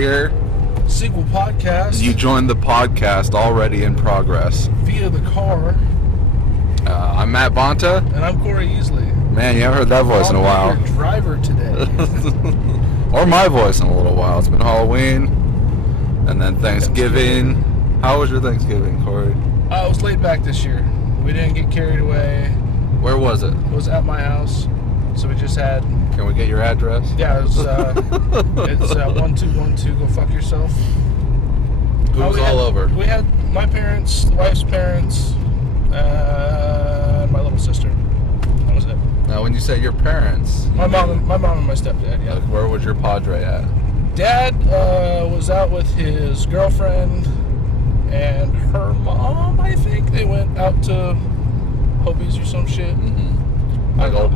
here. Sequel podcast. You joined the podcast already in progress. Via the car. I'm Matt Bonta. And I'm Cory Easley. Man, you haven't heard that voice in a while. I'll be your driver today. Or my voice in a little while. It's been Halloween. And then Thanksgiving. How was your Thanksgiving, Cory? I was laid back this year. We didn't get carried away. Where was it? It was at my house. So we just had... Can we get your address? Yeah, it was, it's 1212 Go Fuck Yourself. Who was all over? We had my parents, the wife's parents, and my little sister. That was it. Now, when you say your parents... My mom and my stepdad, yeah. Like, where was your padre at? Dad was out with his girlfriend and her mom, I think. They went out to Hobie's or some shit. Mm-hmm. I don't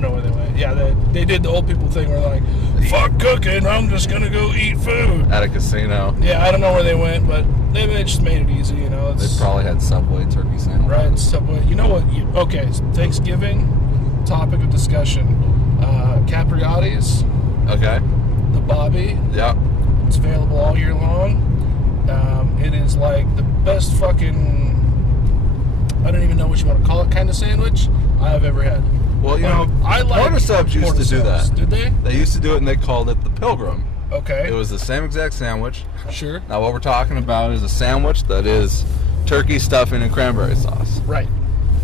know where they went. Yeah, they did the old people thing where like, fuck cooking, I'm just gonna go eat food. At a casino. Yeah, I don't know where they went, but they just made it easy, you know. They probably had Subway turkey sandwiches. Right, Subway. You know what? Okay, Thanksgiving, topic of discussion. Capriotti's. Okay. The Bobby. Yeah. It's available all year long. It is like the best fucking, I don't even know what you want to call it, kind of sandwich I have ever had. Well, you know, I like Porter Subs used to do that. Did they? They used to do it, and they called it the Pilgrim. Okay. It was the same exact sandwich. Sure. Now, what we're talking about is a sandwich that is turkey stuffing and cranberry sauce. Right.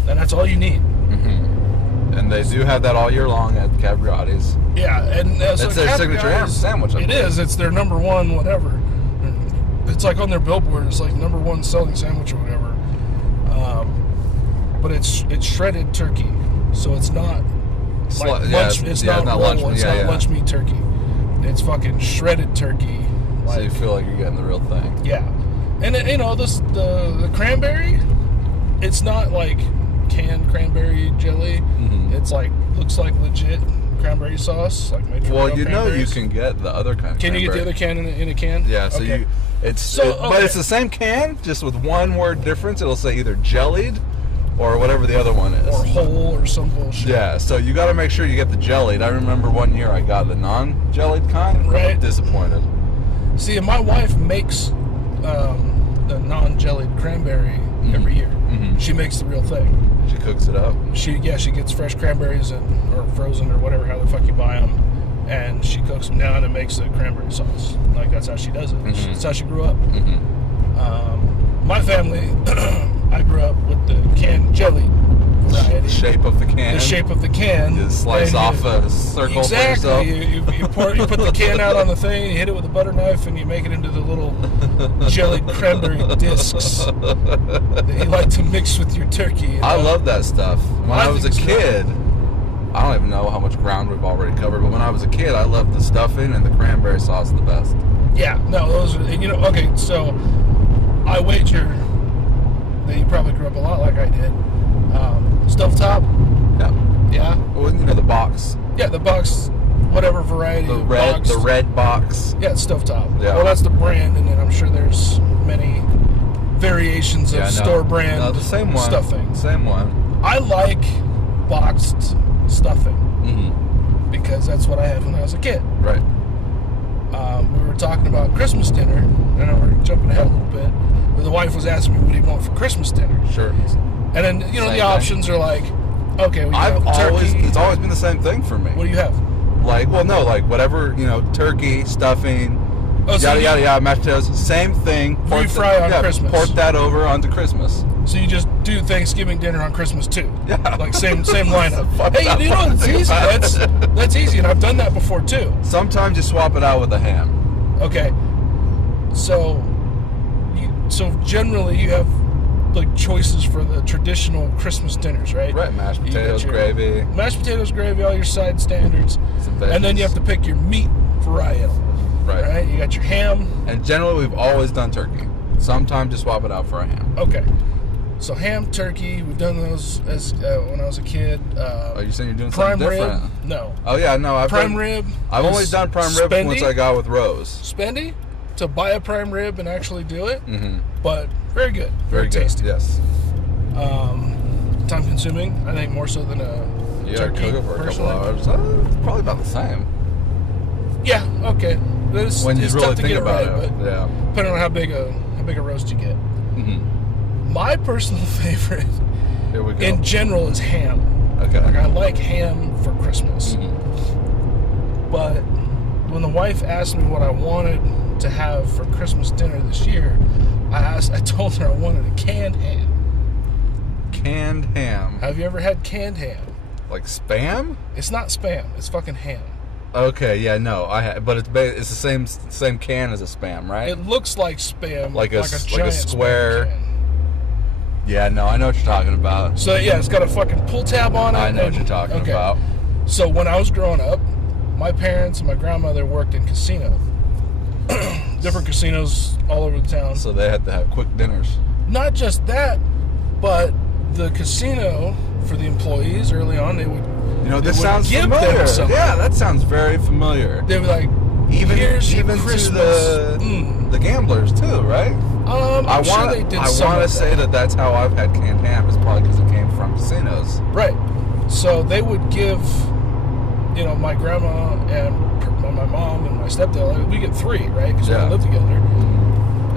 And that's all you need. Mm-hmm. And they do have that all year long at Capriotti's. Yeah, and it's their signature sandwich. It is. It's their number one whatever. It's like on their billboard. It's like number one selling sandwich or whatever. But it's shredded turkey, so it's not like lunch. It's not lunch. It's not lunch meat turkey. It's fucking shredded turkey. Like, so you feel like you're getting the real thing. Yeah, and you know the cranberry. It's not like canned cranberry jelly. Mm-hmm. It's like looks like legit cranberry sauce, like made from real you know you can get the other kind. Can you get the other can in a can? Yeah. So okay. But it's the same can, just with one word difference. It'll say either jellied or whatever the other one is. Or whole or some bullshit. Yeah, so you got to make sure you get the jellied. I remember one year I got the non-jellied kind. Right. I was disappointed. See, and my wife makes the non-jellied cranberry every year. Mm-hmm. She makes the real thing. She cooks it up? She gets fresh cranberries or frozen or whatever, how the fuck you buy them. And she cooks them down and makes the cranberry sauce. Like, that's how she does it. Mm-hmm. That's how she grew up. Mm-hmm. My family, I grew up with the canned jelly variety. The shape of the can. The shape of the can. You slice off a circle exactly. for yourself. You put the can out on the thing, you hit it with a butter knife, and you make it into the little jellied cranberry discs that you like to mix with your turkey. You know? I love that stuff. When I was a kid, I don't even know how much ground we've already covered, but when I was a kid, I loved the stuffing and the cranberry sauce the best. Yeah, no, those are, and okay, so I wager that you probably grew up a lot like I did. Stovetop? Yeah. Yeah? Well, you know, the box. Yeah, the box, whatever variety. The red box. Yeah, it's stovetop. Yeah. Well, that's the brand, and then I'm sure there's many variations of store brand the same one. Stuffing. Same one. I like boxed stuffing because that's what I had when I was a kid. Right. We were talking about Christmas dinner. I know we're jumping ahead a little bit. But the wife was asking me, what do you want for Christmas dinner? Sure. And then, the options are like, okay, we have turkey. It's always been the same thing for me. What do you have? Whatever, turkey, stuffing, yada, yada, yada, mashed potatoes, same thing. Fry on Christmas. Port that over onto Christmas. So you just do Thanksgiving dinner on Christmas too? Yeah. Like same lineup. Hey, you know it's easy. That's easy, and I've done that before too. Sometimes you swap it out with a ham. Okay. So generally you have like choices for the traditional Christmas dinners, right? Right, mashed potatoes, gravy. Mashed potatoes, gravy, all your side standards. And then you have to pick your meat variety. Right. You got your ham. And generally we've always done turkey. Sometimes you swap it out for a ham. Okay. So ham, turkey, we've done those as when I was a kid. You saying you're doing something different? Rib? No. Oh yeah, no. I've only done prime rib once I got with Rose. Spendy? To buy a prime rib and actually do it. Mm-hmm. But very good. Very tasty. Good, yes. Time consuming, I think more so than a turkey. Cook it for a couple hours. Probably about the same. Yeah, okay. It's, when you it's really tough to think get about right, it. but Yeah. depending on how big a roast you get. Mm-hmm. My personal favorite, Here we go. in general, is ham. Okay. Like I like ham for Christmas, but when the wife asked me what I wanted to have for Christmas dinner this year, I told her I wanted a canned ham. Canned ham. Have you ever had canned ham? Like Spam? It's not Spam. It's fucking ham. Okay, yeah, no, but it's the same can as a Spam, right? It looks like Spam, like a giant square. Spam can. Yeah, no, I know what you're talking about. So yeah, it's got a fucking pull tab on it. I know what you're talking about. So when I was growing up, my parents and my grandmother worked in casino. Different casinos all over the town. So they had to have quick dinners. Not just that, but the casino for the employees early on, they would. This sounds familiar. Yeah, that sounds very familiar. They were like, even Christmas. to the gamblers too, right? I'm sure they did. I want to say that's how I've had canned ham. It's probably because it came from casinos. Right. So they would give, my grandma and my mom and my stepdad. We get 3, right? Because we live together.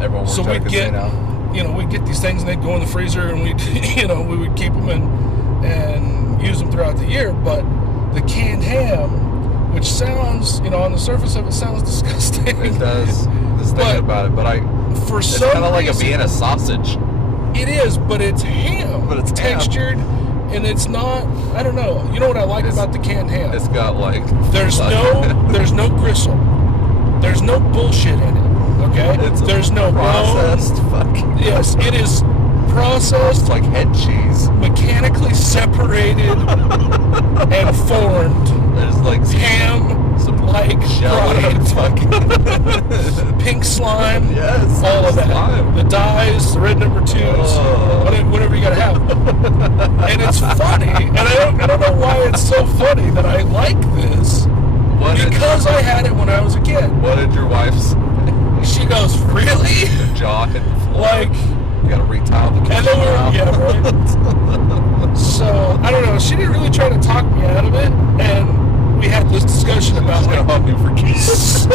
Everyone works at a casino. We'd get these things and they'd go in the freezer and we would keep them and use them throughout the year. But the canned ham, which sounds, on the surface of it sounds disgusting. It does. Just thinking about it, but it's kind of like a Vienna sausage. It is, but it's ham. But it's textured, and it's not. I don't know. You know what I like about the canned ham? It's got there's no gristle. There's no bullshit in it. Okay. There's no processed. Yes, it is processed. It's like head cheese, mechanically separated and formed. There's ham. Some jelly, pink slime, yes, all of that. Slime. The dyes, the red number 2s, whatever you gotta have. And it's funny, and I don't know why it's so funny that I like this. Because I had it when I was a kid. What did your wife say? She goes, really? Your jaw hit the floor. You gotta retile the kitchen. Right. So I don't know. She didn't really try to talk me out of it, and we had this discussion about help you for kids.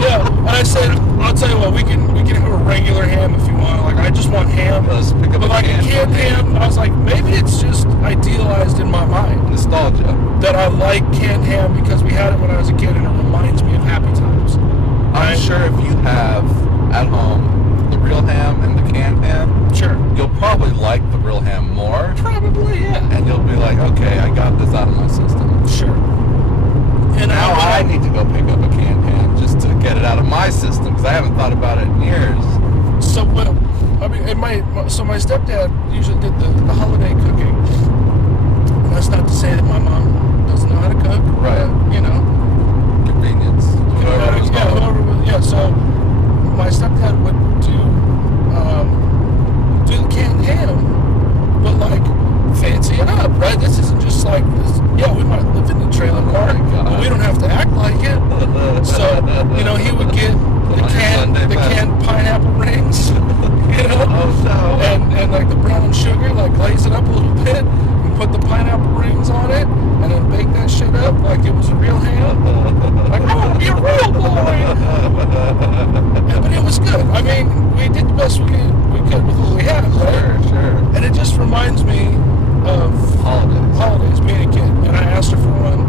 Yeah, and I said, I'll tell you what, we can have a regular ham if you want. I just want ham. Let's pick up but a canned ham, I was like, maybe it's just idealized in my mind. Nostalgia. That I like canned ham because we had it when I was a kid and it reminds me of happy times. I'm sure if you have at home the real ham and the canned ham, sure, you'll probably like the real ham more. Probably, yeah. And you'll be like, okay, I got this out of my system. Sure. And now I need to go pick up a canned ham just to get it out of my system because I haven't thought about it in years. So my stepdad usually did the holiday cooking. And that's not to say that my mom doesn't know how to cook. Right. Convenience. So my stepdad would do the canned ham, but fancy it up, right? This isn't just like this. Yeah, we might live in the trailer park, but we don't have to act like it. So, he would get the canned pineapple rings, and the brown sugar, glaze it up a little bit, and put the pineapple rings on it, and then bake that shit up like it was a real ham. I want to be a real boy. Yeah, but it was good. I mean, we did the best we could with what we had, right? Sure. And it just reminds me of holidays, being a kid. And I asked her for one,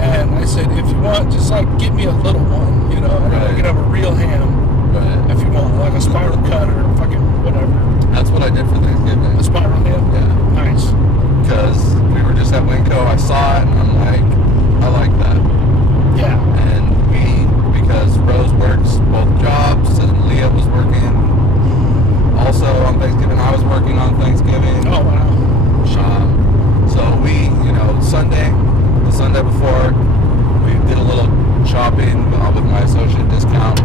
and I said, if you want, just get me a little one, and I can have a real ham. Right. If you want, like a spiral cut or fucking whatever. That's what I did for Thanksgiving. A spiral ham? Yeah. Nice. Because we were just at Winco, I saw it, and I'm like, I like that. Yeah. And because Rose works both jobs, and Leah was working also on Thanksgiving, I was working on Thanksgiving. Oh, wow. So we, the Sunday before, we did a little shopping with my associate discount.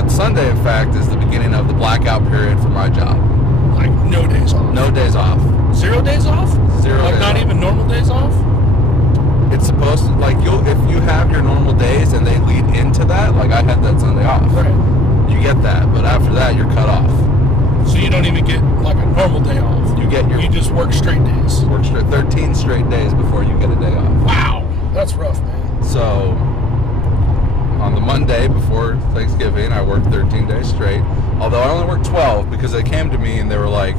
that Sunday, in fact, is the beginning of the blackout period for my job. Like no days off. No days off. 0 days off. 0 Like days not off. even normal days off. It's supposed to, like, if you have your normal days and they lead into that, like I had that Sunday off. Right. You get that, but after that, you're cut off. So you don't even get like a normal day off. You just work straight days. Work 13 straight days before you get a day off. Wow, that's rough, man. So on the Monday before Thanksgiving, I worked 13 days straight. Although I only worked 12 because they came to me and they were like,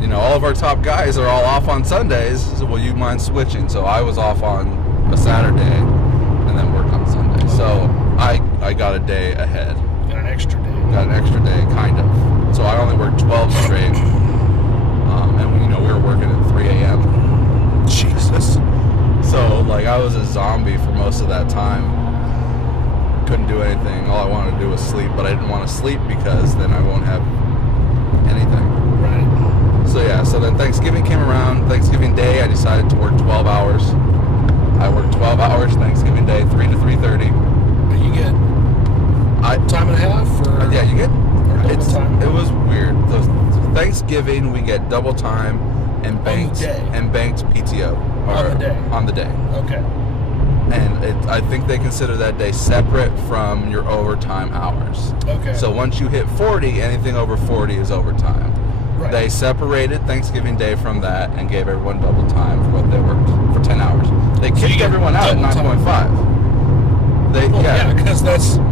you know, all of our top guys are all off on Sundays. So will you mind switching? So I was off on a Saturday and then work on Sunday. So I got a day ahead. Got an extra day. Got an extra day, kind of. So I only worked 12 straight. And, you know, we were working at 3 a.m. Jesus. So, like, I was a zombie for most of that time. Couldn't do anything. All I wanted to do was sleep, but I didn't want to sleep because then I won't have anything. Right. So, yeah, so then Thanksgiving came around. Thanksgiving Day, I decided to work 12 hours. I worked 12 hours Thanksgiving Day, 3 to 3:30. You get time and a half? Or, yeah, you get... double time? It was weird. Those Thanksgiving, we get double time and banked PTO. On the day. Okay. And I think they consider that day separate from your overtime hours. Okay. So once you hit 40, anything over 40 is overtime. Right. They separated Thanksgiving Day from that and gave everyone double time for what they worked for 10 hours. They kicked everyone out at 9.5. Yeah, because that's no.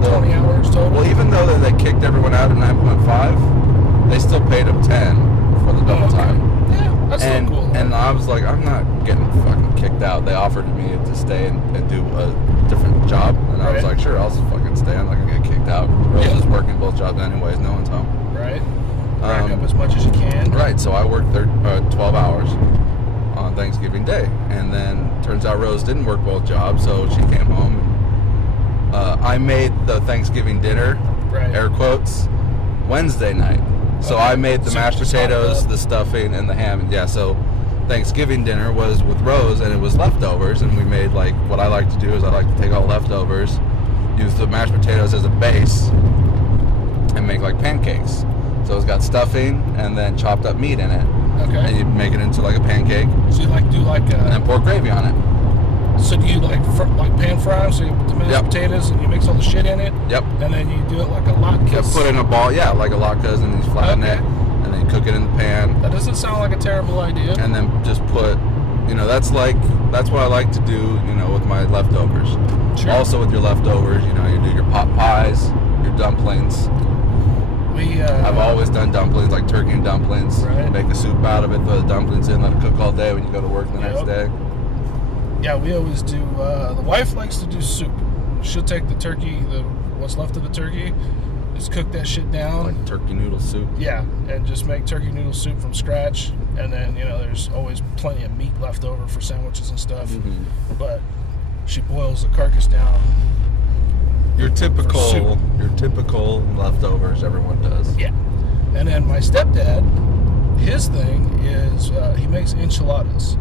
20 hours total. Well, even though they kicked everyone out at 9.5, they still paid them 10 for the double time. Yeah, that's still cool. And I was like, I'm not getting fucking kicked out. They offered me to stay and do a different job, and I was like, sure, I'll just fucking stay. I'm not gonna get kicked out. Rose is working both jobs anyways. No one's home. Right. Rack up as much as you can. Right. So I worked 12 hours on Thanksgiving Day, and then turns out Rose didn't work both jobs, so she came home. And, I made the Thanksgiving dinner, air quotes, Wednesday night. So I made the mashed potatoes, the stuffing, and the ham. And yeah, so Thanksgiving dinner was with Rose, and it was leftovers. And we made, like, what I like to do is I like to take all leftovers, use the mashed potatoes as a base, and make, like, pancakes. So it's got stuffing and then chopped up meat in it. Okay. And you make it into, like, a pancake. So you, like, do, like... and then pour gravy on it. So do you, like pan fry them? So you put the mashed potatoes and you mix all the shit in it? Yep. And then you do it like a latkes? Yeah, put it in a ball, like a latkes, and you flatten it, and then you cook it in the pan. That doesn't sound like a terrible idea. And then just put, you know, that's what I like to do, you know, with my leftovers. Sure. Also with your leftovers, you know, you do your pot pies, your dumplings. I've always done dumplings, like turkey and dumplings. Right. Make a soup out of it, throw the dumplings in, let it cook all day when you go to work the next day. Yeah, we always do. The wife likes to do soup. She'll take the turkey, what's left of the turkey, just cook that shit down. Like turkey noodle soup. Yeah, and just make turkey noodle soup from scratch. And then, you know, there's always plenty of meat left over for sandwiches and stuff. Mm-hmm. But she boils the carcass down. Your typical leftovers everyone does. Yeah. And then my stepdad, his thing is he makes enchiladas.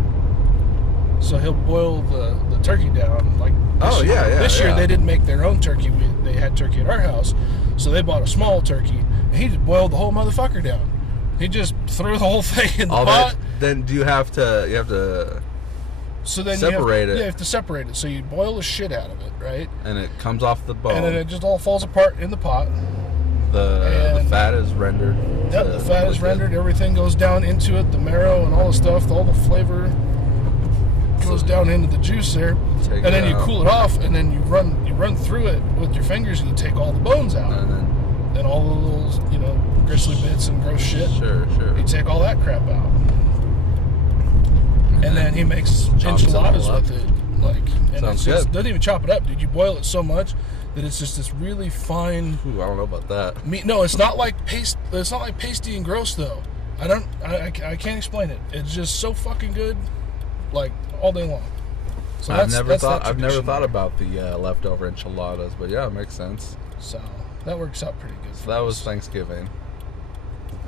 So he'll boil the turkey down. Like this year they didn't make their own turkey. They had turkey at our house, so they bought a small turkey, and he just boiled the whole motherfucker down. He just threw the whole thing in the pot. Then do you have to? So then separate it. Yeah, you have to separate it. So you boil the shit out of it, right? And it comes off the bone. And then it just all falls apart in the pot. The fat is rendered. Yep, the fat is rendered. Everything goes down into it. The marrow and all the stuff, all the flavor goes down into the juice there. And then you cool it off, and then you run through it with your fingers, and you take all the bones out. And then all the little, you know, gristly bits and gross shit. Sure. You take all that crap out. And then he makes enchiladas with it. And sounds it good. doesn't even chop it up, dude. You boil it so much that it's just this really fine. Ooh, I don't know about that. Meat. No, it's not like paste. It's not like pasty and gross though. I can't explain it. It's just so fucking good, like all day long. So I've never thought about the leftover enchiladas, but yeah, it makes sense. So that works out pretty good. So that was Thanksgiving.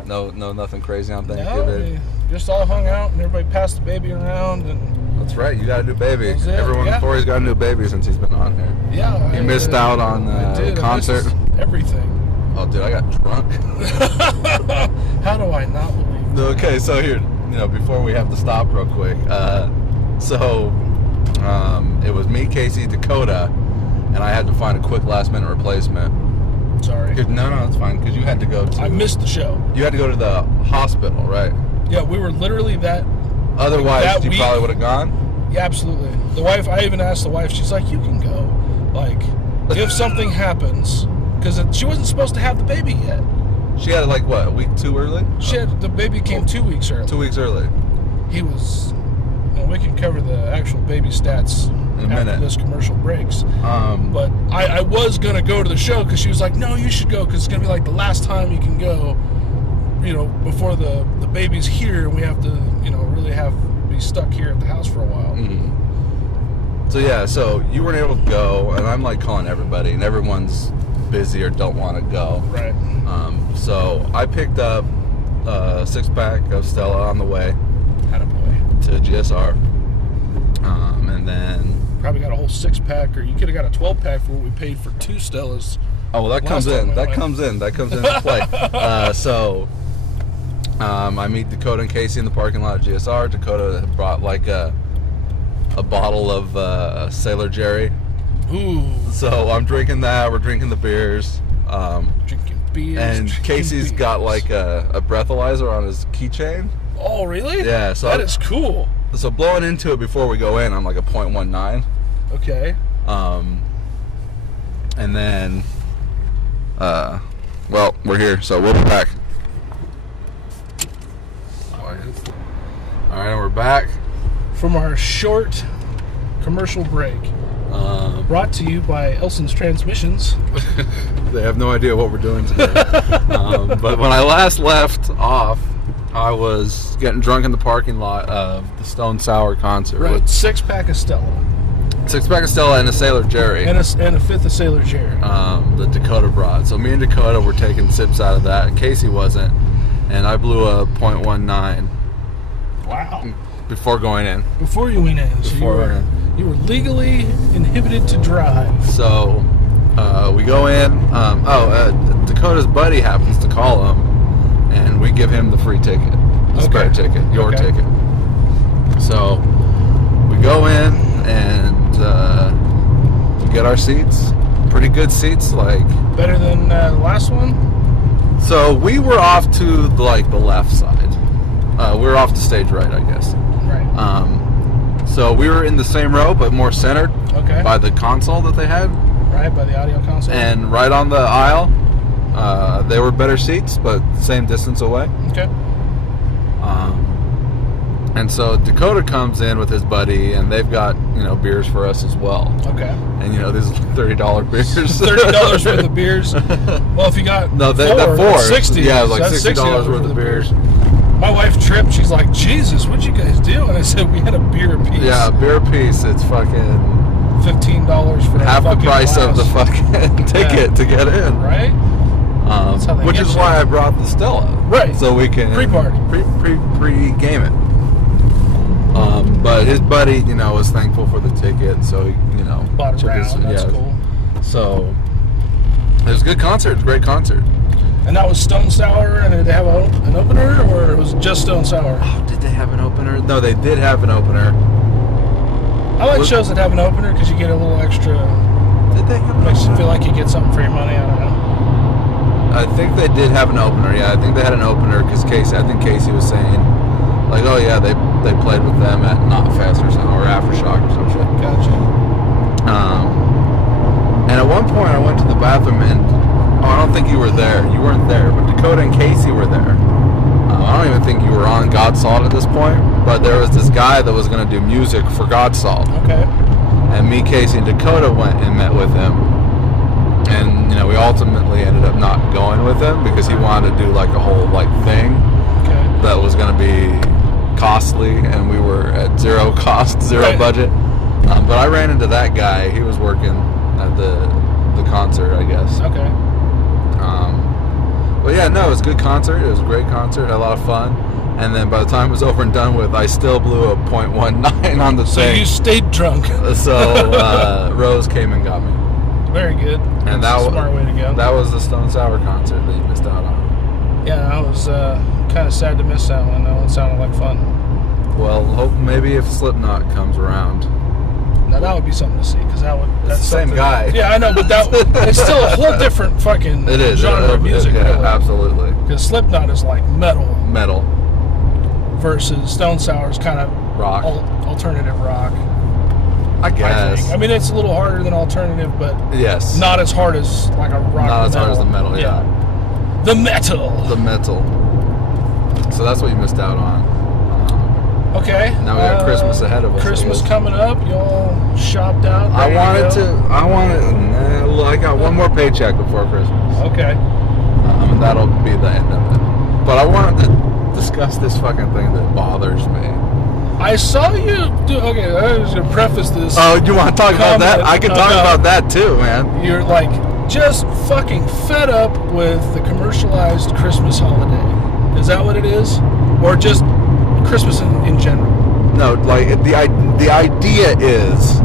No, nothing crazy on Thanksgiving. No, we just all hung out and everybody passed the baby around, and That's right. You got a new baby. Everyone in Cory's got a new baby since he's been on here. Yeah. You missed out on the concert. Everything. Oh, dude, I got drunk. How do I not believe that? Okay, so here, before we have to stop real quick. It was me, Casey, Dakota, and I had to find a quick last-minute replacement. Sorry. No, it's fine, because you had to go to... I missed the show. You had to go to the hospital, right? Yeah, we were literally that... Otherwise, you probably would have gone? Yeah, absolutely. The wife, I even asked the wife, she's like, you can go. Like, if something happens... Because she wasn't supposed to have the baby yet. She had it like, what, a week too early? The baby came 2 weeks early. 2 weeks early. He was... we can cover the actual baby stats in a minute. This commercial breaks. But I was going to go to the show because she was like, no, you should go because it's going to be like the last time you can go, before the baby's here and we have to, really be stuck here at the house for a while. Mm-hmm. So, yeah, so you weren't able to go, and I'm, calling everybody, and everyone's busy or don't want to go. Right. So I picked up a 6-pack of Stella on the way. Attaboy. To GSR. And then... Probably got a whole 6-pack, or you could have got a 12-pack for what we paid for 2 Stellas. Oh, well, that comes in. That comes into play. I meet Dakota and Casey in the parking lot at GSR. Dakota brought a bottle of Sailor Jerry. Ooh. So I'm drinking that. We're drinking the beers. Drinking beers. And Casey's got a breathalyzer on his keychain. Oh, really? Yeah. So that is cool. So blowing into it before we go in, I'm like a 0.19. Okay. And then, we're here, so we'll be back. All right, we're back from our short commercial break. Brought to you by Elson's Transmissions. They have no idea what we're doing today. But when I last left off, I was getting drunk in the parking lot of the Stone Sour concert. Right, 6-pack of Stella. 6-pack of Stella and a Sailor Jerry. And a 5th of Sailor Jerry. That Dakota brought. So me and Dakota were taking sips out of that. Casey wasn't. And I blew a 0.19. Wow. Before going in. Before you went in. So you were legally inhibited to drive. So we go in. Dakota's buddy happens to call him. And we give him the free ticket, the spare ticket, your ticket. So we go in and we get our seats, pretty good seats, better than the last one. So we were off to the left side. We were off to stage right, I guess. Right. So we were in the same row, but more centered. Okay. By the console that they had. Right, by the audio console. And right on the aisle. They were better seats, but same distance away. Okay. And so Dakota comes in with his buddy, and they've got beers for us as well. Okay. And these $30 beers. $30 worth of beers. Well, if you got four, that's $60. Yeah, it was like $60 worth of beers. My wife tripped. She's like, "Jesus, what'd you guys do?" And I said, "We had a beer a piece." Yeah, a beer a piece. It's fucking $15 for half the price of the fucking ticket to get in. Right. Which is why I brought the Stella. Right. So we can pre-party. Pre-game it. But his buddy, was thankful for the ticket, so he, bought a round. That's cool. So it was a good concert. It was a great concert. And that was Stone Sour, and did they have an opener, or it was just Stone Sour? Oh, did they have an opener? No, they did have an opener. I like shows that have an opener because you get a little extra. Did they have an Makes you feel like you get something for your money. I don't know. I think they did have an opener. Yeah, I think they had an opener because I think Casey was saying, oh yeah, they played with them at Knotfest or something, or Aftershock or some shit. Gotcha. And at one point I went to the bathroom and I don't think you were there. You weren't there, but Dakota and Casey were there. I don't even think you were on Godsalt at this point, but there was this guy that was going to do music for Godsalt. Okay. And me, Casey, and Dakota went and met with him. And, we ultimately ended up not going with him because he wanted to do a whole thing that was going to be costly, and we were at zero cost, zero budget. But I ran into that guy. He was working at the concert, I guess. Okay. Well, yeah, no, it was a good concert. It was a great concert. Had a lot of fun. And then by the time it was over and done with, I still blew a .19 on the thing. So you stayed drunk. So Rose came and got me. Very good. And That's a smart way to go. That was the Stone Sour concert that you missed out on. Yeah, I was kind of sad to miss that one. That one sounded like fun. Well, hope maybe if Slipknot comes around. Now that would be something to see, because that's the same guy. Yeah, I know, but it's still a whole different fucking genre of music. Yeah, really. Absolutely. Because Slipknot is like metal. Versus Stone Sour is kind of rock, alternative rock. I guess. I mean, it's a little harder than alternative, but yes, not as hard as like a rock. Not as hard as the metal. Yeah. The metal. So that's what you missed out on. Okay. Now we got Christmas ahead of us. Christmas coming up. Y'all shopped out. I got one more paycheck before Christmas. Okay. That'll be the end of it. But I wanted to discuss this fucking thing that bothers me. I saw you do. Okay, I was gonna preface this. Oh, you want to talk about that? I can talk about that too, man. You're like just fucking fed up with the commercialized Christmas holiday. Is that what it is, or just Christmas in general? No, like the idea is.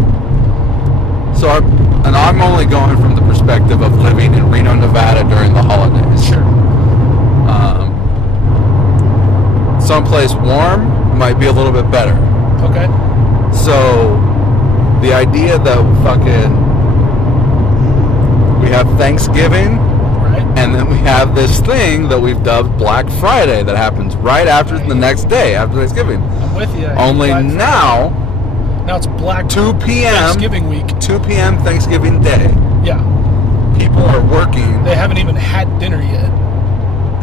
So I'm only going from the perspective of living in Reno, Nevada during the holidays. Sure. Someplace warm might be a little bit better. Okay. So the idea that we have Thanksgiving, right, and then we have this thing that we've dubbed Black Friday that happens right after the next day after Thanksgiving. I'm with you. Only now it's 2 p.m. Thanksgiving week. 2 p.m. Thanksgiving Day. Yeah. People are working. They haven't even had dinner yet.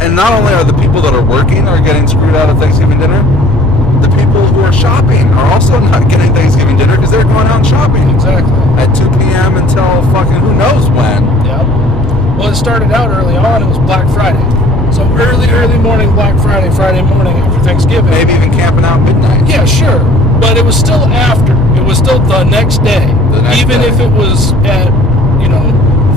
And not only are the people that are working are getting screwed out of Thanksgiving dinner, the people who are shopping are also not getting Thanksgiving dinner because they're going out shopping. Exactly. At 2 p.m. until fucking who knows when. Yeah. Well, it started out early on. It was Black Friday. So early morning Black Friday, Friday morning after Thanksgiving. Maybe even camping out midnight. Yeah, sure. But it was still after. It was still the next day. Even if it was at,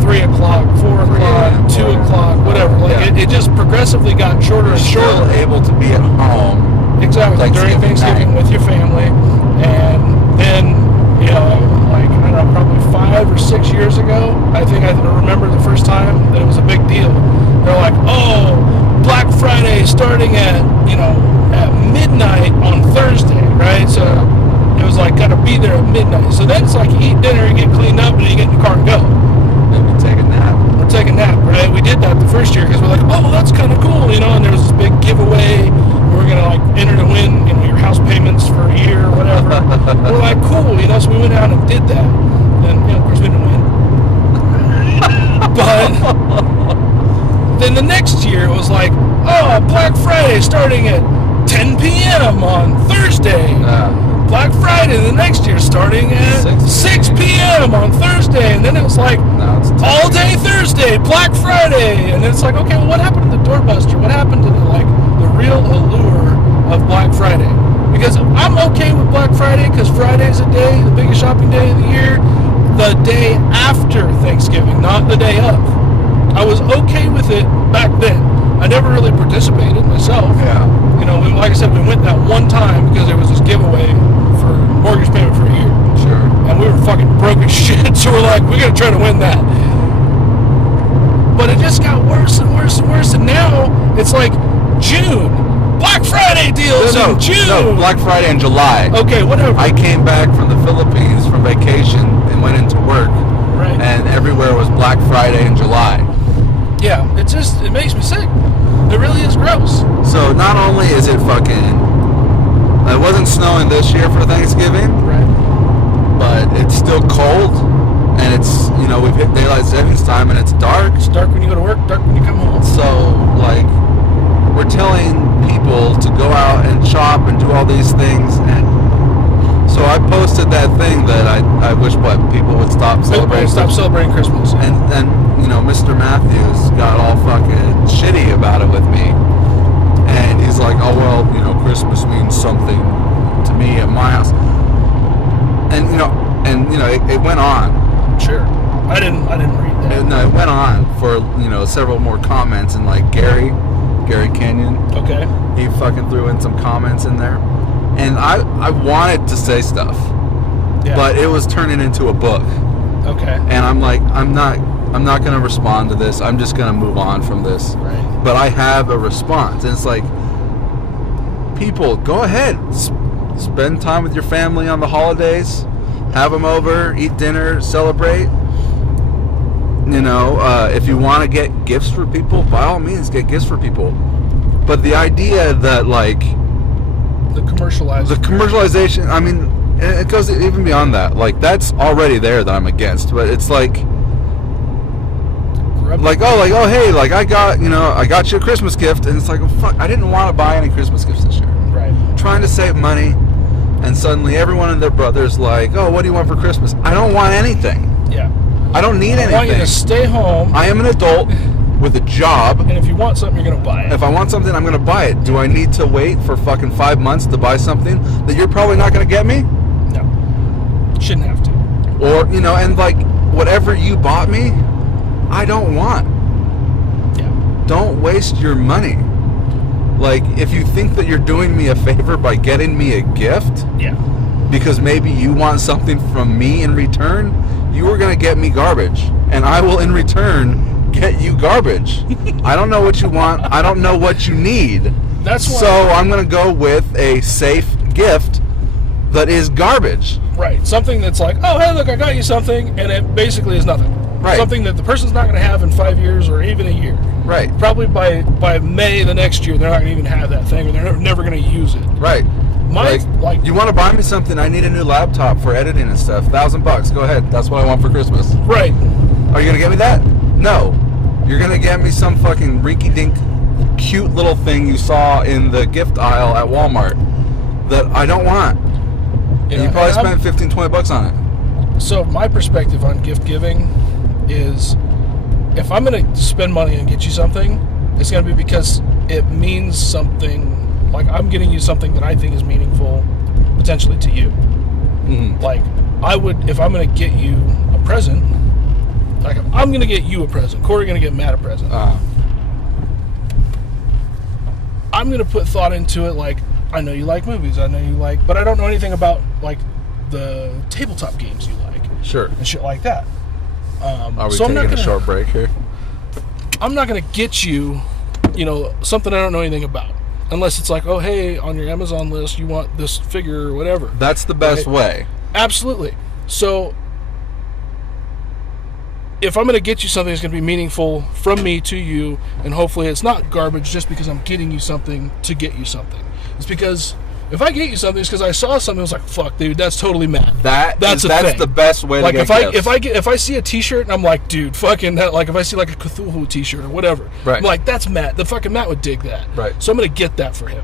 3 o'clock, 4 o'clock, 2 o'clock, whatever. Like it just progressively got shorter and shorter. Still able to be at home. Exactly. During Thanksgiving with your family. And then, probably 5 or 6 years ago, I think I remember the first time that it was a big deal. They're like, oh, Black Friday starting at midnight on Thursday, right? So it was like, got to be there at midnight. So then it's like you eat dinner and get cleaned up and then you get in the car and go. Maybe take a nap. Or take a nap, right? We did that the first year because we're like, oh, that's kind of cool, and there was this big giveaway. We're going to enter to win, your house payments for a year or whatever. We're like, cool, so we went out and did that. And, of course, we didn't win. But then the next year it was like, oh, Black Friday starting at 10 p.m. on Thursday. Black Friday the next year starting at 6 p.m. on Thursday. And then it was like, all day Thursday, Black Friday. And it's like, okay, well, what happened to the doorbuster? What happened to the real allure of Black Friday? Because I'm okay with Black Friday because Friday's a day, the biggest shopping day of the year, the day after Thanksgiving, not the day of. I was okay with it back then. I never really participated myself. Yeah. Like I said, we went that one time because there was this giveaway for mortgage payment for a year. Sure. And we were fucking broke as shit, so we're like, we gotta try to win that. But it just got worse and worse and worse, and now it's like June. Black Friday deals in June. No, Black Friday in July. Okay, whatever. I came back from the Philippines from vacation and went into work. Right. And everywhere was Black Friday in July. Yeah, it makes me sick. It really is gross. So not only is it it wasn't snowing this year for Thanksgiving. Right. But it's still cold. And it's, we've hit daylight savings time and it's dark. It's dark when you go to work, dark when you come home. So, we're telling people to go out and shop and do all these things, and so I posted that thing that I wish people would stop celebrating. Stop celebrating Christmas. And Mr. Matthews got all fucking shitty about it with me, and he's like, oh well, Christmas means something to me at my house, and it went on. Sure. I didn't read that. No, it went on for, several more comments, and like Gary Kenyon. Okay. He fucking threw in some comments in there. And I wanted to say stuff. Yeah. But it was turning into a book. Okay. And I'm like, I'm not going to respond to this. I'm just going to move on from this. Right. But I have a response. And it's like, people, go ahead. Spend time with your family on the holidays. Have them over, eat dinner, celebrate. If you want to get gifts for people, by all means, get gifts for people. But the idea that, like... The commercialization, I mean, it goes even beyond that. Like, that's already there that I'm against. But it's like... oh, hey, like, I got you a Christmas gift. And it's like, oh, fuck, I didn't want to buy any Christmas gifts this year. Right. I'm trying to save money. And suddenly everyone and their brother's like, oh, what do you want for Christmas? I don't want anything. Yeah. I don't need anything. I want you to stay home. I am an adult with a job. And if you want something, you're going to buy it. If I want something, I'm going to buy it. Do I need to wait for fucking 5 months to buy something that you're probably not going to get me? No. Shouldn't have to. Or, and like, whatever you bought me, I don't want. Yeah. Don't waste your money. Like, if you think that you're doing me a favor by getting me a gift, yeah, because maybe you want something from me in return, you are going to get me garbage. And I will, in return, get you garbage. I don't know what you want. I don't know what you need. That's why. So I'm going to go with a safe gift that is garbage. Right. Something that's like, oh, hey, look, I got you something, and it basically is nothing. Right. Something that the person's not going to have in 5 years or even a year. Right. Probably by May the next year, they're not going to even have that thing, or they're never going to use it. Right. Like, you want to buy me something? I need a new laptop for editing and stuff. $1,000. Go ahead. That's what I want for Christmas. Right. Are you going to get me that? No. You're going to get me some fucking rinky-dink, cute little thing you saw in the gift aisle at Walmart that I don't want. You probably spent $15-20 on it. So my perspective on gift giving is, if I'm going to spend money and get you something, it's going to be because it means something. Like, I'm getting you something that I think is meaningful, potentially to you. Mm-hmm. Like, if I'm going to get you a present, like, if I'm going to get you a present, Cory going to get Matt a present. I'm going to put thought into it. Like, I know you like movies, but I don't know anything about, like, the tabletop games you like. Sure. And shit like that. Are we taking a short break here? I'm not going to get you, something I don't know anything about. Unless it's like, oh, hey, on your Amazon list, you want this figure or whatever. That's the best way. Absolutely. So, if I'm going to get you something that's going to be meaningful from me to you, and hopefully it's not garbage just because I'm getting you something to get you something. It's because if I get you something, it's because I saw something. I was like, "Fuck, dude, that's totally mad." That's the best way to get gifts. If I see a T-shirt and I'm like, "Dude, fucking that!" Like if I see like a Cthulhu T-shirt or whatever, right. I'm like, "That's Matt." The fucking Matt would dig that, right? So I'm gonna get that for him,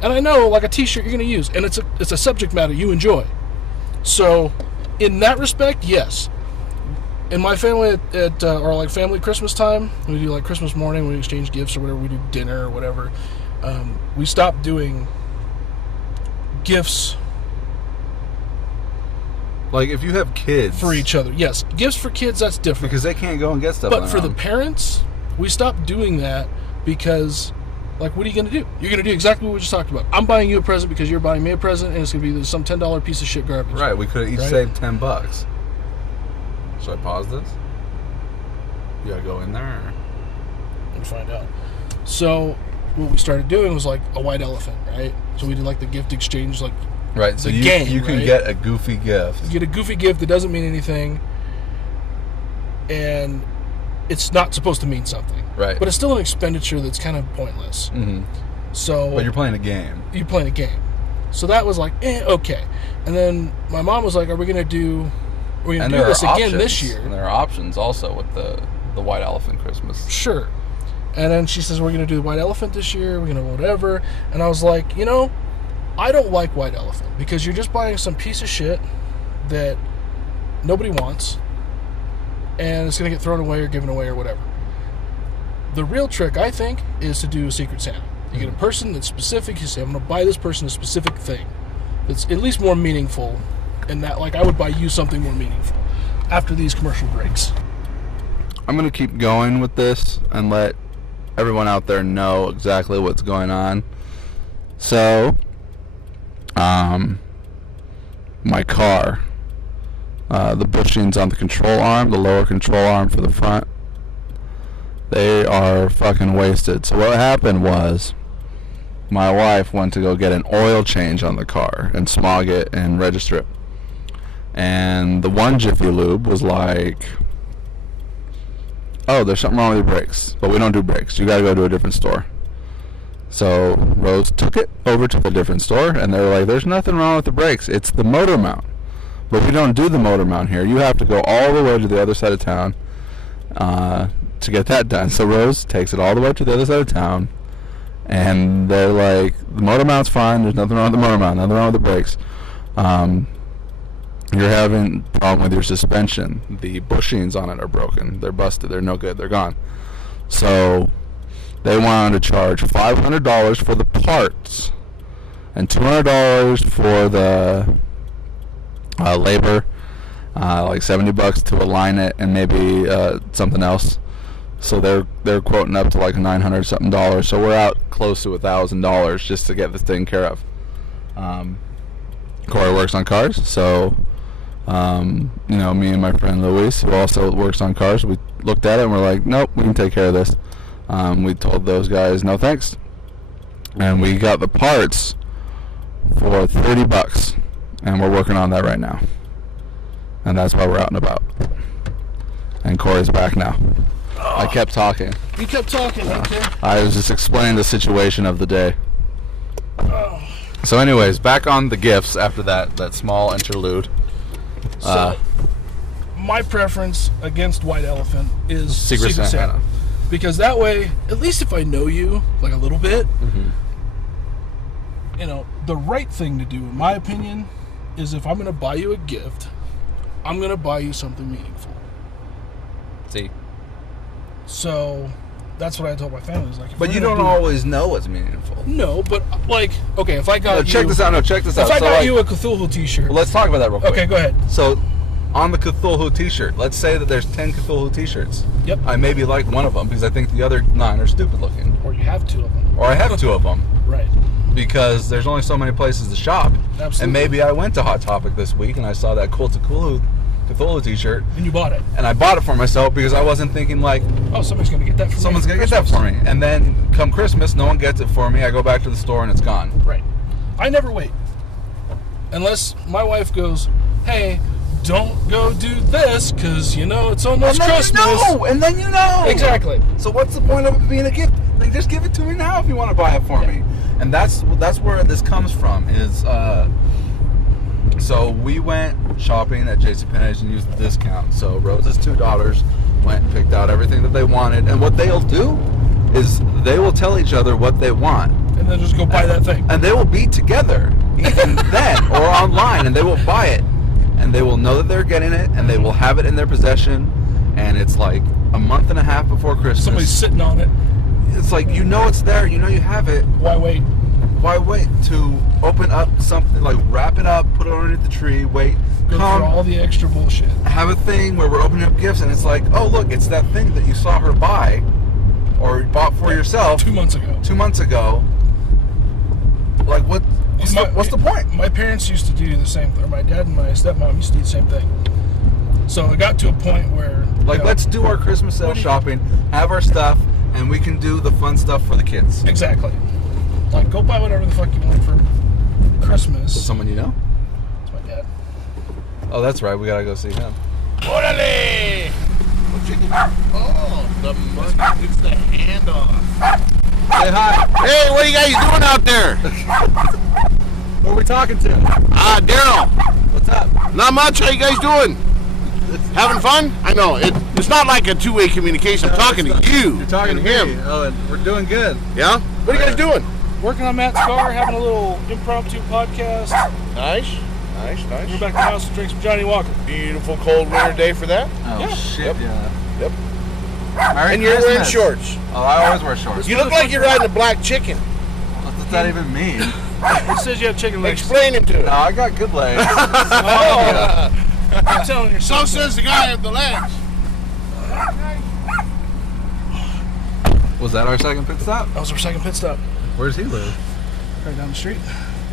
and I know like a T-shirt you're gonna use, and it's a subject matter you enjoy. So, in that respect, yes. In my family at our like family Christmas time, we do like Christmas morning, we exchange gifts or whatever. We do dinner or whatever. We stopped doing gifts, like if you have kids, for each other. Yes, gifts for kids, that's different because they can't go and get stuff. But for the parents, we stopped doing that because, like, what are you going to do? You're going to do exactly what we just talked about. I'm buying you a present because you're buying me a present, and it's going to be some $10 piece of shit garbage. Right. We could have each saved $10. Should I pause this? You gotta go in there. Or? And find out. So what we started doing was like a white elephant, right? So we did like the gift exchange, like right. So you can get a goofy gift. You get a goofy gift that doesn't mean anything, and it's not supposed to mean something, right? But it's still an expenditure that's kind of pointless. Mm-hmm. So, but you're playing a game. You're playing a game. So that was like, okay. And then my mom was like, "Are we gonna do this again this year?" And there are options also with the white elephant Christmas. Sure. And then she says, we're going to do the white elephant this year. We're going to whatever. And I was like, I don't like white elephant because you're just buying some piece of shit that nobody wants. And it's going to get thrown away or given away or whatever. The real trick, I think, is to do a Secret Santa. You get a person that's specific. You say, I'm going to buy this person a specific thing that's at least more meaningful. And that, like, I would buy you something more meaningful after these commercial breaks. I'm going to keep going with this and let everyone out there know exactly what's going on. So, my car, the bushings on the control arm, the lower control arm for the front, they are fucking wasted. So what happened was, my wife went to go get an oil change on the car and smog it and register it. And the one Jiffy Lube was like, oh, there's something wrong with your brakes, but we don't do brakes. You gotta go to a different store. So Rose took it over to the different store, and they were like, there's nothing wrong with the brakes. It's the motor mount. But we don't do the motor mount here. You have to go all the way to the other side of town to get that done. So Rose takes it all the way to the other side of town, and they're like, the motor mount's fine. There's nothing wrong with the motor mount. Nothing wrong with the brakes. You're having a problem with your suspension. The bushings on it are broken. They're busted. They're no good. They're gone. So they wanted to charge $500 for the parts and $200 for the labor, like $70 to align it, and maybe something else. So they're quoting up to like $900 something. So we're out close to $1,000 just to get this taken care of. Cory works on cars, so you know, me and my friend Luis, who also works on cars, we looked at it and we're like, nope, we can take care of this. We told those guys no thanks, and we got the parts for $30, and we're working on that right now, and that's why we're out and about. And Cory's back now. I kept talking. You kept talking, okay. I was just explaining the situation of the day. So anyways, back on the gifts after that small interlude. So, my preference against White Elephant is Secret Santa. Because that way, at least if I know you, like a little bit, you know, the right thing to do, in my opinion, is if I'm going to buy you a gift, I'm going to buy you something meaningful. See? So, that's what I told my family. Like, but you don't always know what's meaningful. No, but, like, okay, if I got check this out. If I got you a Cthulhu t-shirt. Well, let's talk about that real quick. Okay, go ahead. So, on the Cthulhu t-shirt, let's say that there's 10 Cthulhu t-shirts. Yep. I maybe like one of them because I think the other 9 are stupid looking. Or you have 2 of them. Or I have 2 of them. Right. Because there's only so many places to shop. Absolutely. And maybe I went to Hot Topic this week and I saw that cool Cthulhu t-shirt. And you bought it. And I bought it for myself because I wasn't thinking like, oh, somebody's going to get that for me. Someone's going to get that for me. And then come Christmas, no one gets it for me. I go back to the store and it's gone. Right. I never wait. Unless my wife goes, hey, don't go do this because, you know, it's almost Christmas. And then you know. Exactly. So what's the point of it being a gift? Like, just give it to me now if you want to buy it for me. And that's where this comes from is, so we went shopping at JCPenney's and used the discount. So Rose's 2 daughters went and picked out everything that they wanted. And what they'll do is they will tell each other what they want. And then just go buy that thing. And they will be together even then or online, and they will buy it. And they will know that they're getting it, and they will have it in their possession. And it's like a month and a half before Christmas. Somebody's sitting on it. It's like, you know it's there, you know you have it. Why wait? Why wait to open up something, like wrap it up, put it underneath the tree, wait, go through all the extra bullshit. Have a thing where we're opening up gifts, and it's like, oh look, it's that thing that you saw her buy, or bought for yourself 2 months ago. 2 months ago. Like, what's the point? My parents used to do the same thing. My dad and my stepmom used to do the same thing. So it got to a point where, like, let's do our Christmas sale shopping, have our stuff, and we can do the fun stuff for the kids. Exactly. Like, go buy whatever the fuck you want for Christmas. Is someone you know? It's my dad. Oh, that's right. We gotta go see him. Orale! Oh, the monkey gets the handoff. Say hi. Hey, what are you guys doing out there? Who are we talking to? Daryl. What's up? Not much. How you guys doing? Having fun? I know. It's not like a two-way communication. I'm talking to you. You're talking and to him. me. Oh, and we're doing good. Yeah? What are you guys doing? Working on Matt's car, having a little impromptu podcast. Nice. We're back to the house to drink some Johnny Walker. Beautiful cold winter day for that. Oh, yeah. shit, yeah. Yep. Merry and you're Christmas. wearing shorts. Oh, I always wear shorts. You look like you're riding a black chicken. What does that even mean? It says you have chicken legs. Explain it to No, I got good legs. Oh. I'm telling you. So says the guy with the legs. Was that our second pit stop? That was our second pit stop. Where does he live? Right down the street.